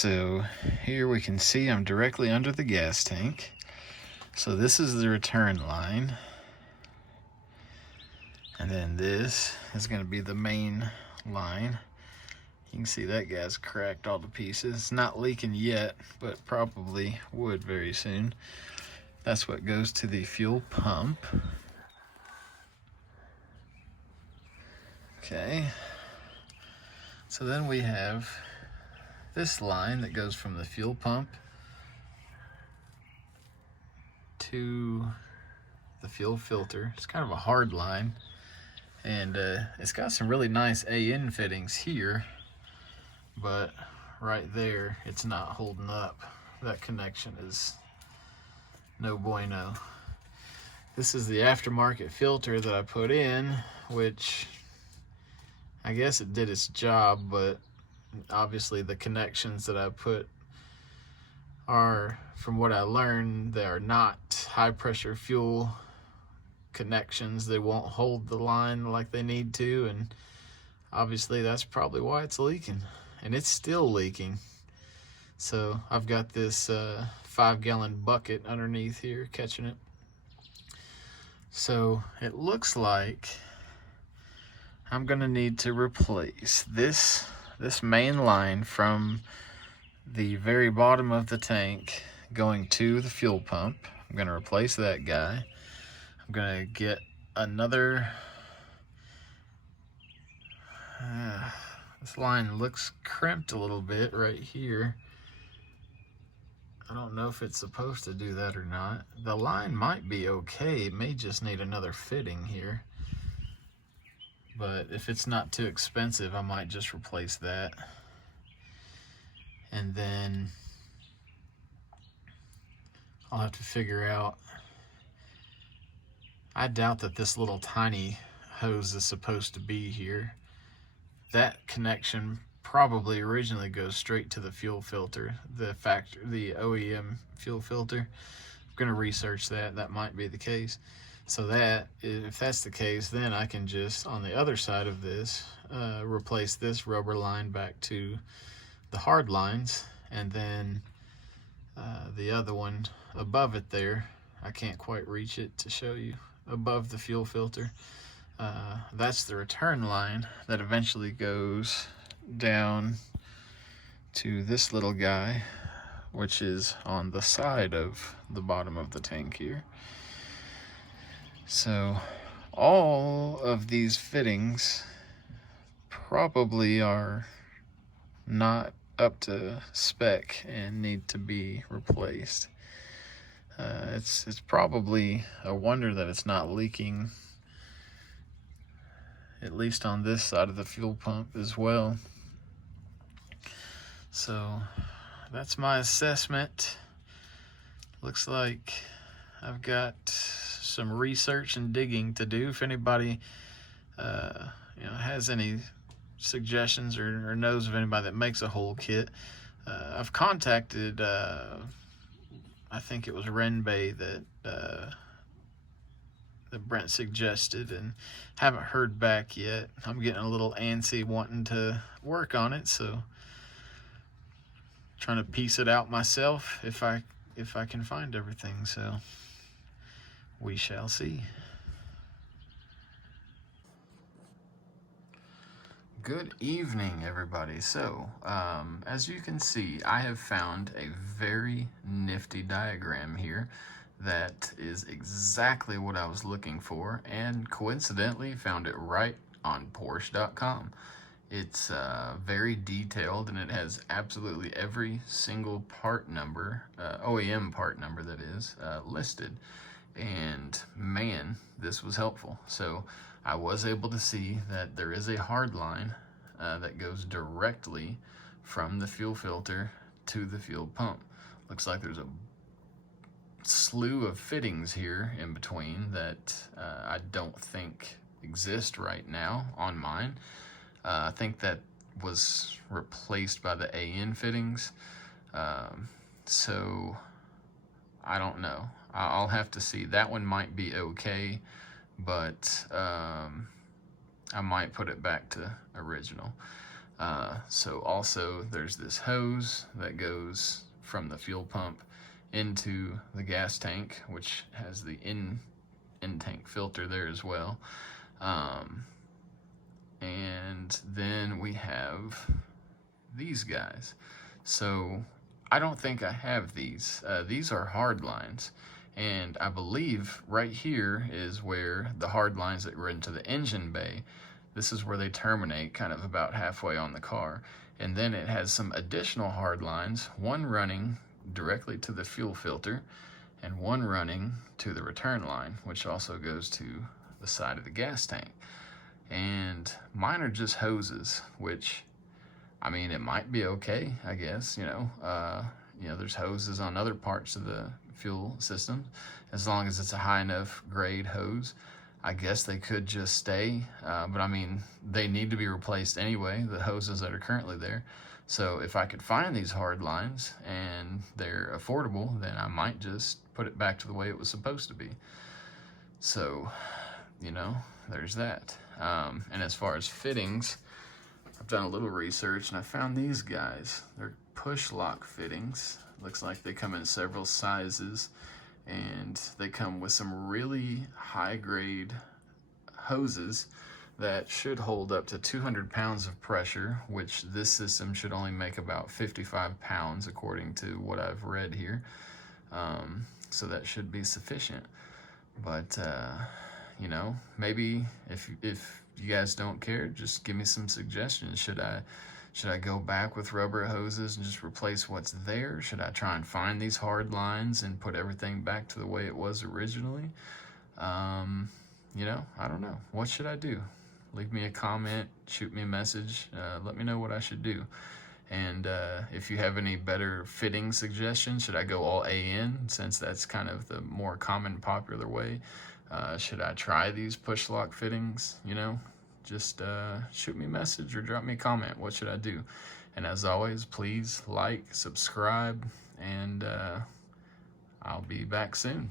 so here we can see I'm directly under the gas tank. So this is the return line. And then this is going to be the main line. You can see that gas cracked all to pieces. It's not leaking yet, but probably would very soon. That's what goes to the fuel pump. Okay. So then we have this line that goes from the fuel pump to the fuel filter. It's kind of a hard line, and it's got some really nice AN fittings here, but right there it's not holding up. That connection is no bueno. This is the aftermarket filter that I put in, which I guess it did its job, but obviously the connections that I put are, from what I learned, they are not high pressure fuel connections. They won't hold the line like they need to, and obviously that's probably why it's leaking, and it's still leaking. So I've got this 5-gallon bucket underneath here catching it. So it looks like I'm gonna need to replace this main line from the very bottom of the tank going to the fuel pump. I'm gonna replace that guy. I'm gonna get another, this line looks crimped a little bit right here. I don't know if it's supposed to do that or not. The line might be okay. It may just need another fitting here. But if it's not too expensive, I might just replace that. And then I'll have to figure out, I doubt that this little tiny hose is supposed to be here. That connection probably originally goes straight to the fuel filter, the OEM fuel filter. I'm gonna research that. That might be the case. So that, if that's the case, then I can just, on the other side of this, replace this rubber line back to the hard lines, and then the other one above it there, I can't quite reach it to show you, above the fuel filter. That's the return line that eventually goes down to this little guy, which is on the side of the bottom of the tank here. So all of these fittings probably are not up to spec and need to be replaced. It's probably a wonder that it's not leaking, at least on this side of the fuel pump as well. So that's my assessment. Looks like I've got some research and digging to do. If anybody has any suggestions or knows of anybody that makes a whole kit, I've contacted I think it was Renbay that Brent suggested, and haven't heard back yet. I'm getting a little antsy wanting to work on it, so trying to piece it out myself if I can find everything. So we shall see. Good evening, everybody. So, as you can see, I have found a very nifty diagram here that is exactly what I was looking for, and coincidentally found it right on Porsche.com. It's very detailed, and it has absolutely every single part number, OEM part number that is, listed. And man, this was helpful. So I was able to see that there is a hard line that goes directly from the fuel filter to the fuel pump. Looks like there's a slew of fittings here in between that I don't think exist right now on mine. I think that was replaced by the AN fittings. So I don't know. I'll have to see. That one might be okay, but I might put it back to original. So also there's this hose that goes from the fuel pump into the gas tank, which has the in-tank filter there as well. And then we have these guys. So I don't think I have these. These are hard lines. And I believe right here is where the hard lines that were into the engine bay, this is where they terminate, kind of about halfway on the car. And then it has some additional hard lines, one running directly to the fuel filter and one running to the return line, which also goes to the side of the gas tank. And mine are just hoses, which, I mean, it might be okay, I guess, there's hoses on other parts of the fuel system. As long as it's a high enough grade hose, I guess they could just stay. But I mean, they need to be replaced anyway, the hoses that are currently there. So if I could find these hard lines and they're affordable, then I might just put it back to the way it was supposed to be. So, there's that. And as far as fittings, I've done a little research and I found these guys. They're push lock fittings. Looks like they come in several sizes, and they come with some really high grade hoses that should hold up to 200 pounds of pressure, which this system should only make about 55 pounds according to what I've read here. So that should be sufficient. But maybe if you guys don't care, just give me some suggestions. Should I go back with rubber hoses and just replace what's there? Should I try and find these hard lines and put everything back to the way it was originally? I don't know. What should I do? Leave me a comment, shoot me a message, let me know what I should do. And if you have any better fitting suggestions, should I go all AN, since that's kind of the more common, popular way? Should I try these push lock fittings? Just shoot me a message or drop me a comment. What should I do? And as always, please like, subscribe, and I'll be back soon.